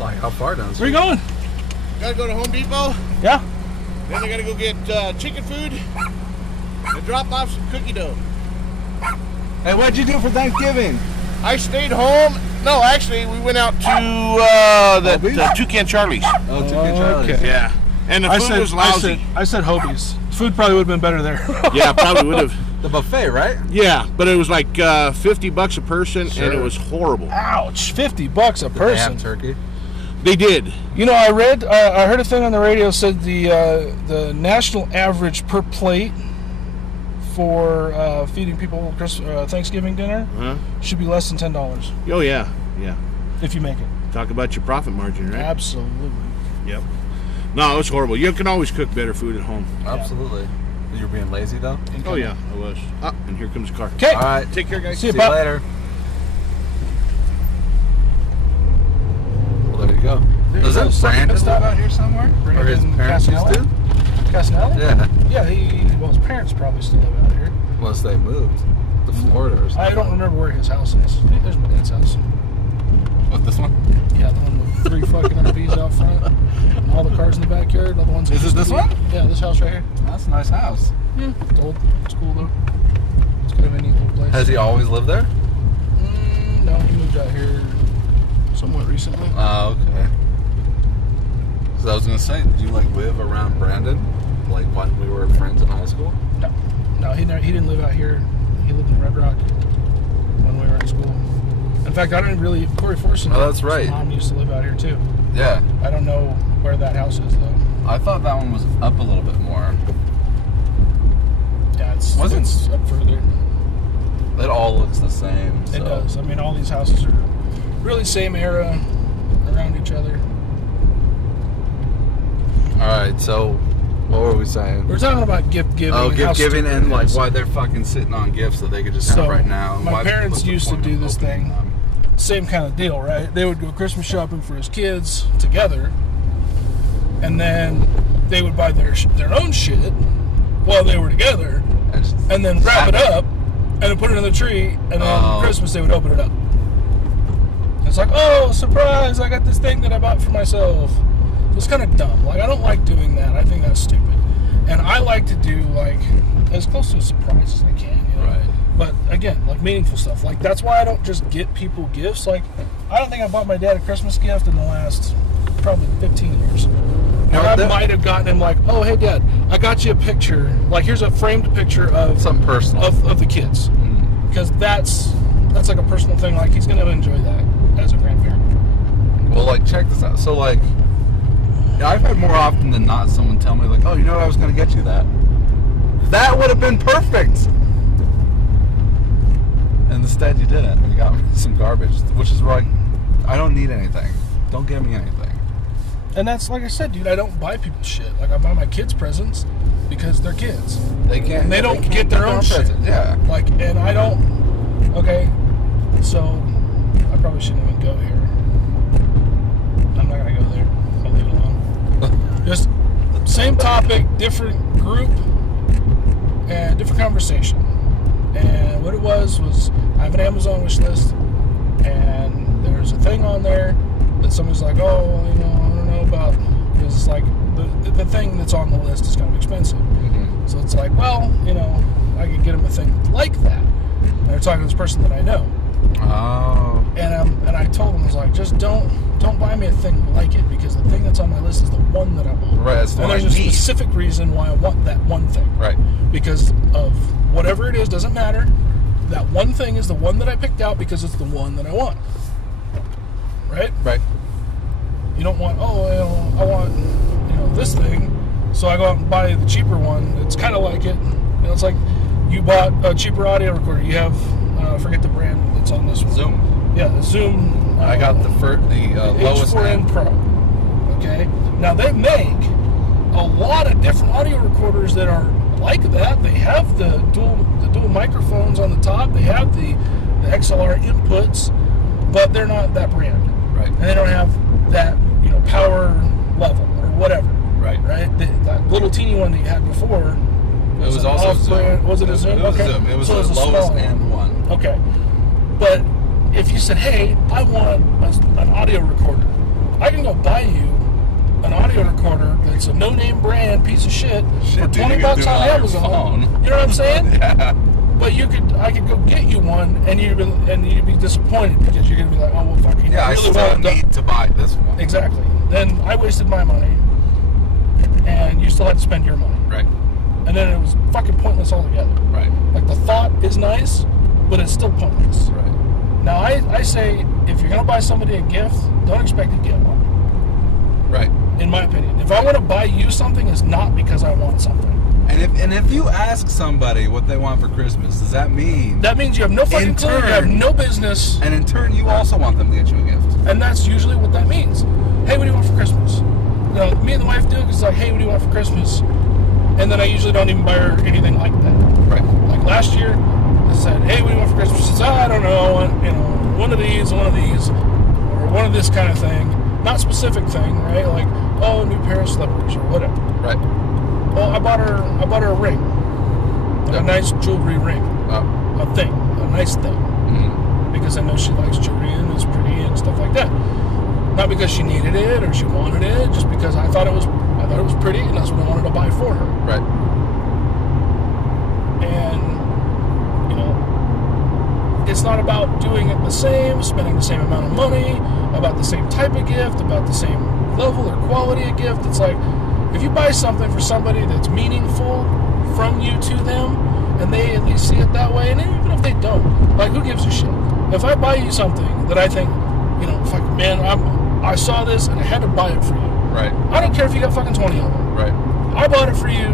Like, how far down the street? Where you going? Gotta go to Home Depot. Yeah. Then I gotta go get chicken food and drop off some cookie dough. Hey, what'd you do for Thanksgiving? I stayed home. No, actually, we went out to the Toucan Charlie's. Oh, Toucan Charlie's. Okay. Yeah. And the food was lousy. I said Hobie's. Food probably would have been better there. Yeah, probably would have. The buffet, right? Yeah, but it was like $50 a person, and it was horrible. Ouch! $50 a Did they person. have turkey? They did. You know, I heard a thing on the radio said the national average per plate for feeding people Thanksgiving dinner should be less than $10. Oh yeah, yeah. If you make it. Talk about your profit margin, right? Absolutely. Yep. No, it was horrible. You can always cook better food at home. Absolutely. You were being lazy, though? Oh yeah, I was. Ah, and here comes the car. Okay. All right. Take care, guys. See you, See Pop. you later. Well, there you go. Does that Brandon live out here somewhere? Or his parents used to? Casanelli? Yeah. Yeah, his parents probably still live out here. Unless they moved to Florida or something. I don't remember where his house is. There's my dad's house. What, this one? Yeah, the one with 3 fucking RVs out front. And all the cars in the backyard. All the ones. Is it this one? Yeah, this house right here. That's a nice house. Yeah, it's old. It's cool though. It's kind of a neat little place. Has he always lived there? No, he moved out here somewhat recently. Oh, okay. Because I was going to say, did you like live around Brandon? Like when we were friends in high school? No, he didn't live out here. He lived in Red Rock when we were in school. In fact, I don't really. Cory Forson. Oh, that's right. His mom used to live out here too. Yeah. I don't know where that house is though. I thought that one was up a little bit more. Yeah, it's up further. It all looks the same. So. It does. I mean, all these houses are really same era, around each other. Alright, so what were we saying? We're talking about gift giving. Oh, and gift how giving stupid and it like is. why they're fucking sitting on gifts that they could just have right now. And My why parents what's the used to point do of this opening thing. them? Same kind of deal, right? They would go Christmas shopping for his kids together, and then they would buy their own shit while they were together, and then wrap it up, and then put it in the tree, and then Christmas they would open it up. It's like, oh, surprise! I got this thing that I bought for myself. It's kind of dumb. Like, I don't like doing that. I think that's stupid. And I like to do like as close to a surprise as I can. You know? Right. But again, like meaningful stuff. Like that's why I don't just get people gifts. Like I don't think I bought my dad a Christmas gift in the last probably 15 years. And I might have gotten him like, oh hey Dad, I got you a picture. Like here's a framed picture of something personal of the kids, because that's like a personal thing. Like he's going to enjoy that as a grandparent. Well, like check this out. So like, yeah, I've had more often than not someone tell me like, oh, you know what, I was going to get you that. That would have been perfect. And instead you didn't. You got me some garbage, which is like, I don't need anything. Don't give me anything. And that's like I said, dude. I don't buy people shit. Like I buy my kids presents because they're kids. They can't. And they don't get their own shit. Yeah. Like, and I don't. Okay, so I probably shouldn't even go here. I'm not gonna go there. I'll leave it alone. Just same topic, different group, and different conversation. And what it was I have an Amazon wish list, and there's a thing on there that somebody's like, oh, you know, I don't know about, because it's like the thing that's on the list is kind of expensive. Mm-hmm. So it's like, well, you know, I could get them a thing like that. And they're talking to this person that I know. Oh. And I told them, I was like, just don't buy me a thing like it, because the thing that's on my list is the one that I want. Right. That's the and one there's I a need. specific reason why I want that one thing. Right. Because of whatever it is, doesn't matter. That one thing is the one that I picked out because it's the one that I want. Right? Right. You don't want, oh, you know, I want, you know, this thing, so I go out and buy the cheaper one. It's kind of like it. You know, it's like you bought a cheaper audio recorder. You have, I forget the brand that's on this one. Zoom. Yeah, the Zoom. I got the lowest H4n end. Pro. Okay? Now, they make a lot of different audio recorders that are like that. They have the dual microphones on the top. They have the XLR inputs, but they're not that brand. Right. And they don't have that, you know, power level or whatever. Right. Right? That little teeny one that you had before. It was also Zoom. Was it a Zoom? It was okay. a Zoom. It was So the a lowest small end one. Okay. But if you said, hey, I want an audio recorder, I can go buy you an audio recorder that's a no-name brand piece of shit for $20 on Amazon. You know what I'm saying? Yeah. But I could go get you one, and you'd be disappointed because you're gonna be like, oh well, fucking. Yeah, really I still need to buy this one. Exactly. Then I wasted my money, and you still had to spend your money. Right. And then it was fucking pointless altogether. Right. Like the thought is nice, but it's still pointless. Right. Now I say if you're gonna buy somebody a gift, don't expect to get one. Right. In my opinion, if I want to buy you something, it's not because I want something. And if you ask somebody what they want for Christmas, does that mean? That means you have no fucking clue. You have no business. And in turn, you also want them to get you a gift. And that's usually what that means. Hey, what do you want for Christmas? You know, me and the wife do it. It's like, hey, what do you want for Christmas? And then I usually don't even buy her anything like that. Right. Like last year, I said, hey, what do you want for Christmas? She says, I don't know. I want, one of these, or one of this kind of thing. Not specific thing, right? Like, oh, a new pair of slippers or whatever. Right. Well, I bought her a ring, a nice jewelry ring, a nice thing, because I know she likes jewelry and it's pretty and stuff like that. Not because she needed it or she wanted it, just because I thought it was pretty and that's what I wanted to buy for her. Right. And it's not about doing it the same, spending the same amount of money, about the same type of gift, about the same level or quality of gift. It's like, if you buy something for somebody that's meaningful from you to them, and they at least see it that way, and even if they don't, like, who gives a shit? If I buy you something that I think, fuck, man, I saw this and I had to buy it for you. Right. I don't care if you got fucking 20 of them. Right. I bought it for you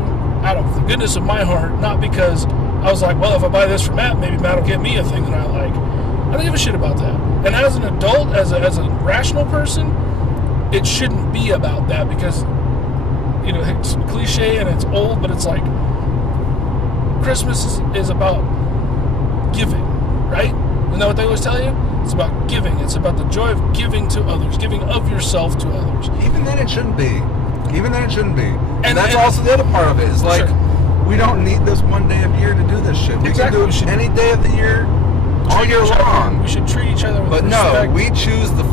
out of the goodness of my heart, not because I was like, well, if I buy this for Matt, maybe Matt will get me a thing that I like. I don't give a shit about that. And as an adult, as a rational person, it shouldn't be about that because, it's cliche and it's old, but it's like Christmas is about giving, right? Isn't that what they always tell you? It's about giving. It's about the joy of giving to others, giving of yourself to others. Even then it shouldn't be. And that's also the other part of it. Is like, we don't need this one day of year to do this shit. We can do it any day of the year, all year long. We should treat each other with respect. But no, we choose the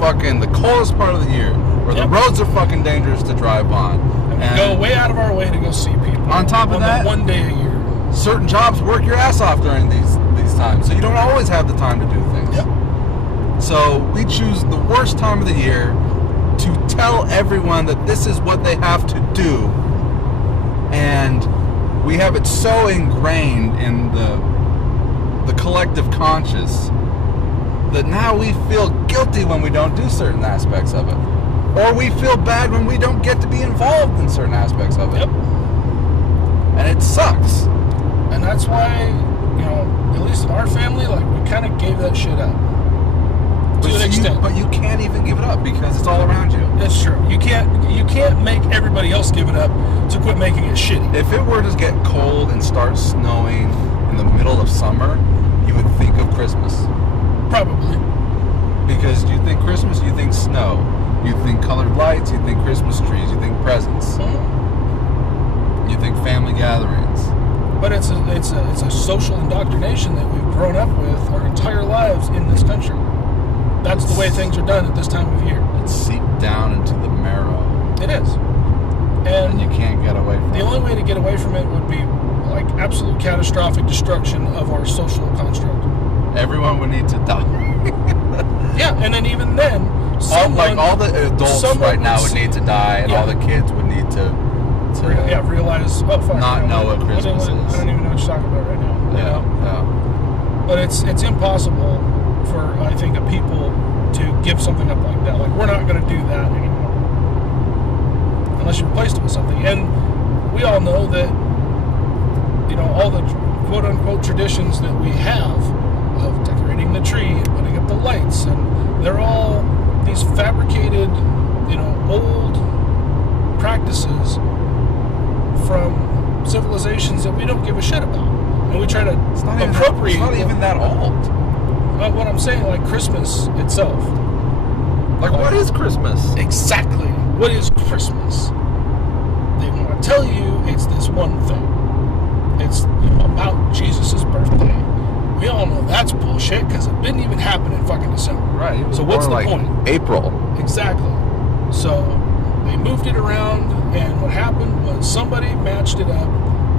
coldest part of the year, where the roads are fucking dangerous to drive on. And we go way out of our way to go see people. On top of that, one day a year. Certain jobs work your ass off during these times, so you don't always have the time to do things. Yep. So we choose the worst time of the year to tell everyone that this is what they have to do, and we have it so ingrained in the collective conscious that now we feel guilty when we don't do certain aspects of it, or we feel bad when we don't get to be involved in certain aspects of it. Yep. And it sucks. And that's why, at least in our family, like, we kind of gave that shit up. To an extent. But you can't even give it up because it's all around you. That's true. You can't make everybody else give it up to quit making it shitty. If it were to get cold and start snowing in the middle of summer, you would think of Christmas. Probably. Because you think Christmas, you think snow. You think colored lights, you think Christmas trees, you think presents. Mm-hmm. You think family gatherings. But it's a social indoctrination that we've grown up with our entire lives in this country. That's the way things are done at this time of year. It's seeped down into the marrow. It is. And you can't get away from it. The only way to get away from it would be like absolute catastrophic destruction of our social construct. Everyone would need to die. Yeah, and then even then, all the adults right now would need to die, and all the kids would need to realize, oh fuck, not know what Christmas is. I don't even know what you're talking about right now. Yeah. But it's impossible for, I think, a people to give something up like that. Like, we're not going to do that anymore unless you replace it with something. And we all know that, all the quote-unquote traditions that we have of decorating the tree and putting up the lights, and they're all these fabricated, old practices from civilizations that we don't give a shit about. And we try to appropriate. It's not even that old. What I'm saying, like Christmas itself. Like, what is Christmas? Exactly. What is Christmas? They want to tell you it's this one thing. It's about Jesus' birthday. We all know that's bullshit. shit because it didn't even happen in fucking December. Right. So what's the point? April. Exactly. So they moved it around, and what happened was somebody matched it up.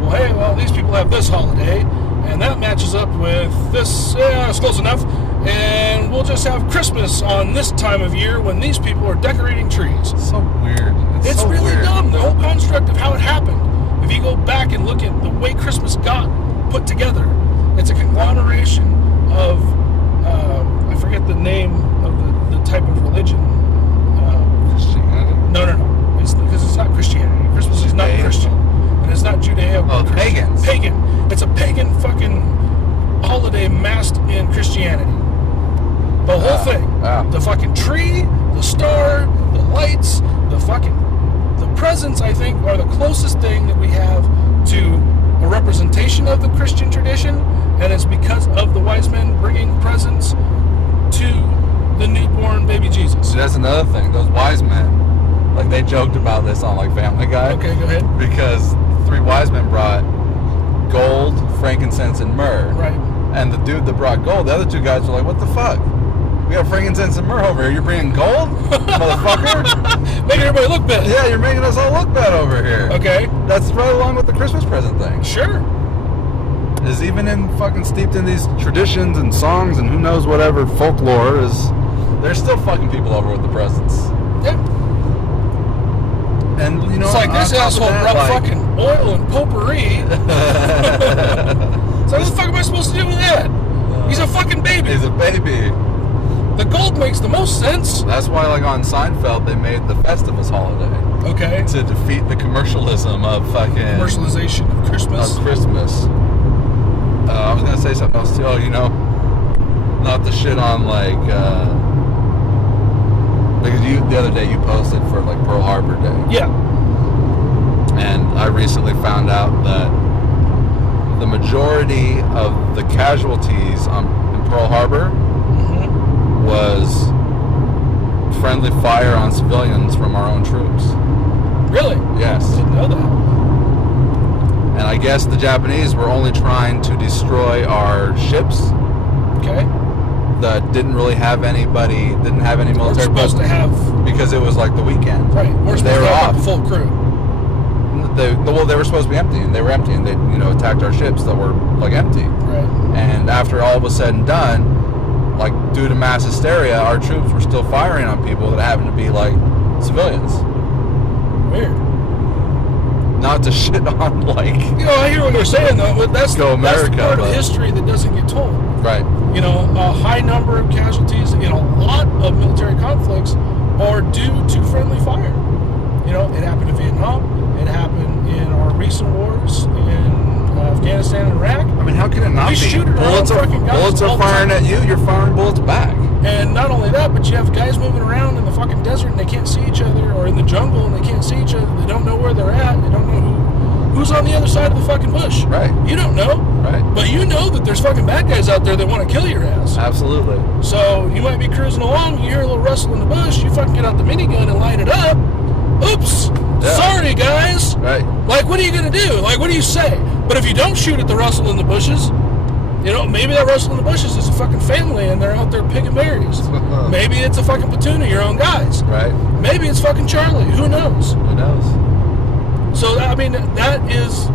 Well, hey, these people have this holiday, and that matches up with this. Yeah, it's close enough. And we'll just have Christmas on this time of year when these people are decorating trees. So weird. It's so really weird. dumb, the whole construct of how it happened. If you go back and look at the way Christmas got put together, it's a conglomeration of, I forget the name of the type of religion. Christianity? No. Because it's not Christianity. Christmas is not Christian. And it's not Judeo. Oh, pagans. Pagan. It's a pagan fucking holiday masked in Christianity. The whole thing. The fucking tree, the star, the lights, the presents, I think, are the closest thing that we have to a representation of the Christian tradition, and it's because of the wise men bringing presents to the newborn baby Jesus. See, that's another thing. Those wise men, like, they joked about this on, like, Family Guy. Okay, go ahead. Because 3 wise men brought gold, frankincense, and myrrh. Right. And the dude that brought gold, the other 2 guys were like, what the fuck? We have frankincense and myrrh over here. You're bringing gold? Motherfucker? Making everybody look bad. Yeah, you're making us all look bad over here. Okay. That's right along with the Christmas present thing. Sure. Is even in fucking steeped in these traditions and songs and who knows whatever folklore is. There's still fucking people over with the presents. Yeah. And you know, it's like this asshole brought fucking oil and potpourri. So what the fuck am I supposed to do with that? He's a fucking baby. He's a baby. The gold makes the most sense. That's why, like, on Seinfeld, they made the Festivus holiday. Okay. To defeat the commercialism of fucking... Commercialization of Christmas. I was going to say something else, too. Oh, you know, not the shit on, like, because the other day you posted for, like, Pearl Harbor Day. Yeah. And I recently found out that the majority of the casualties in Pearl Harbor was friendly fire on civilians from our own troops. Really? Yes. Didn't know that. And I guess the Japanese were only trying to destroy our ships. Okay. That didn't really have any military. We're supposed to have, because it was like the weekend. Right. We're supposed to have a full crew. They were supposed to be empty, and they were empty, and they attacked our ships that were like empty. Right. And after all was said and done, like, due to mass hysteria, our troops were still firing on people that happened to be, like, civilians. Weird. Not to shit on, like... You know, I hear what you're saying, though, but that's the part of history that doesn't get told. Right. You know, a high number of casualties in a lot of military conflicts are due to friendly fire. You know, it happened in Vietnam. It happened in our recent wars in Afghanistan and Iraq. I mean, how can it not be? Bullets are firing at you, you're firing bullets back. And not only that, but you have guys moving around in the fucking desert and they can't see each other, or in the jungle and they can't see each other. They don't know where they're at. They don't know who's on the other side of the fucking bush. Right. You don't know. Right. But you know that there's fucking bad guys out there that want to kill your ass. Absolutely. So you might be cruising along, you hear a little rustle in the bush, you fucking get out the minigun and light it up. Oops. Yeah. Sorry, guys. Right. Like, what are you going to do? Like, what do you say? But if you don't shoot at the rustle in the bushes, you know, maybe that rustle in the bushes is a fucking family and they're out there picking berries. Maybe it's a fucking platoon of your own guys. Right. Maybe it's fucking Charlie. Who knows? Who knows? So, I mean, that is...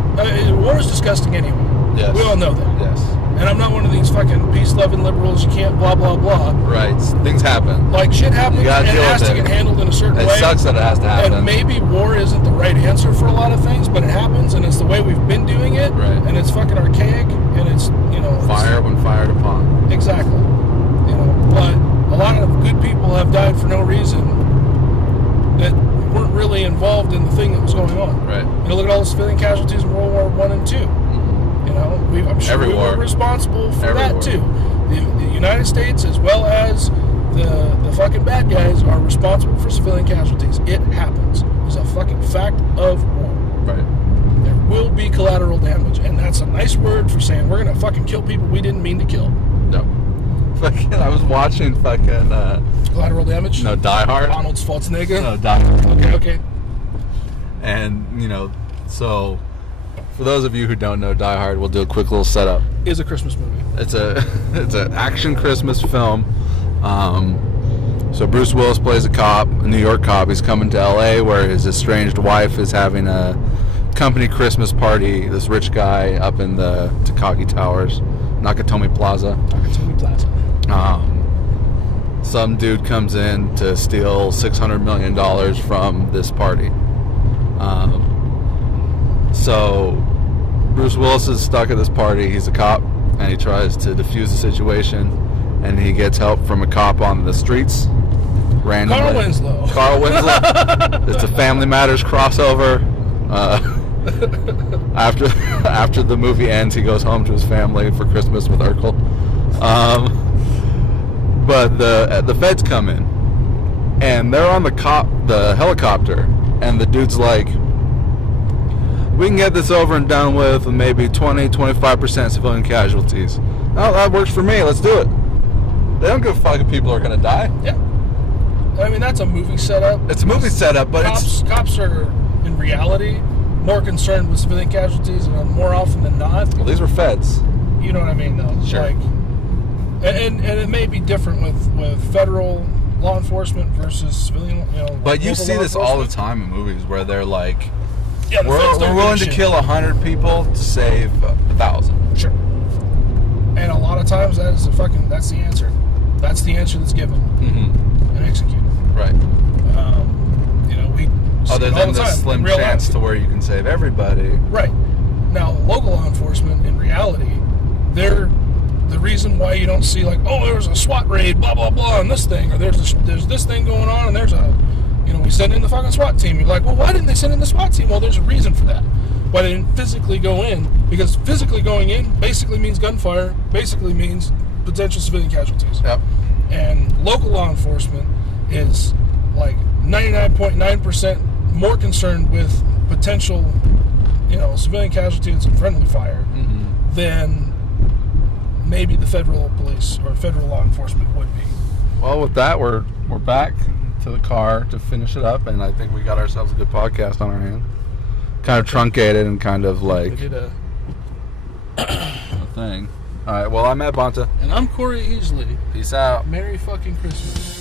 war is disgusting anyway. Yes. We all know that. Yes. And I'm not one of these fucking peace-loving liberals, you can't blah, blah, blah. Right. Things happen. Like, shit happens and it has to get handled in a certain way. It sucks that it has to happen. And maybe war isn't the right answer for a lot of things, but it happens, and it's the way we've been doing it. Right. And it's fucking archaic, and it's, you know... Fire when fired upon. Exactly. You know, but a lot of good people have died for no reason that weren't really involved in the thing that was going on. Right. You know, look at all the civilian casualties in World War I and II. You know, I'm sure we were responsible for that too. The United States, as well as the fucking bad guys, are responsible for civilian casualties. It happens. It's a fucking fact of war. Right. There will be collateral damage, and that's a nice word for saying we're gonna fucking kill people we didn't mean to kill. No. Fucking, I was watching fucking... collateral damage? No, Die Hard. Arnold Schwarzenegger? No, Die Hard. Okay. And, you know, so... For those of you who don't know Die Hard, we'll do a quick little setup. Is a Christmas movie. It's an action Christmas film. So Bruce Willis plays a cop, a New York cop. He's coming to L.A. where his estranged wife is having a company Christmas party. This rich guy up in the Takagi Towers, Nakatomi Plaza. Some dude comes in to steal $600 million from this party. So Bruce Willis is stuck at this party. He's a cop, and he tries to defuse the situation, and he gets help from a cop on the streets. Randomly. Carl Winslow. It's a Family Matters crossover. After the movie ends, he goes home to his family for Christmas with Urkel. But the feds come in, and they're on the helicopter, and the dude's like, we can get this over and done with maybe 20-25% civilian casualties. Oh, that works for me. Let's do it. They don't give a fuck if people are going to die. Yeah. I mean, that's a movie setup. It's a movie setup, but cops are, in reality, more concerned with civilian casualties more often than not. Well, these were feds. You know what I mean, though? Sure. Like, and it may be different with federal law enforcement versus civilian, But you see this all the time in movies where they're like, yeah, we're willing to kill 100 people to save 1,000. Sure. And a lot of times that's the answer. That's the answer that's given and executed. Right. We other than the slim chance to where you can save everybody. Right. Now, local law enforcement, in reality, they're the reason why you don't see like, oh, there was a SWAT raid, blah blah blah, on this thing, or there's this thing going on, and there's we send in the fucking SWAT team. You're like, well, why didn't they send in the SWAT team? Well, there's a reason for that. Why they didn't physically go in? Because physically going in basically means gunfire, basically means potential civilian casualties. Yep. And local law enforcement is like 99.9% more concerned with potential, civilian casualties and friendly fire than maybe the federal police or federal law enforcement would be. Well, with that, we're back to the car to finish it up, and I think we got ourselves a good podcast on our hand. Kind of truncated and kind of like we did a thing. All right. Well, I'm Matt Bonta, and I'm Cory Easley. Peace out. Merry fucking Christmas.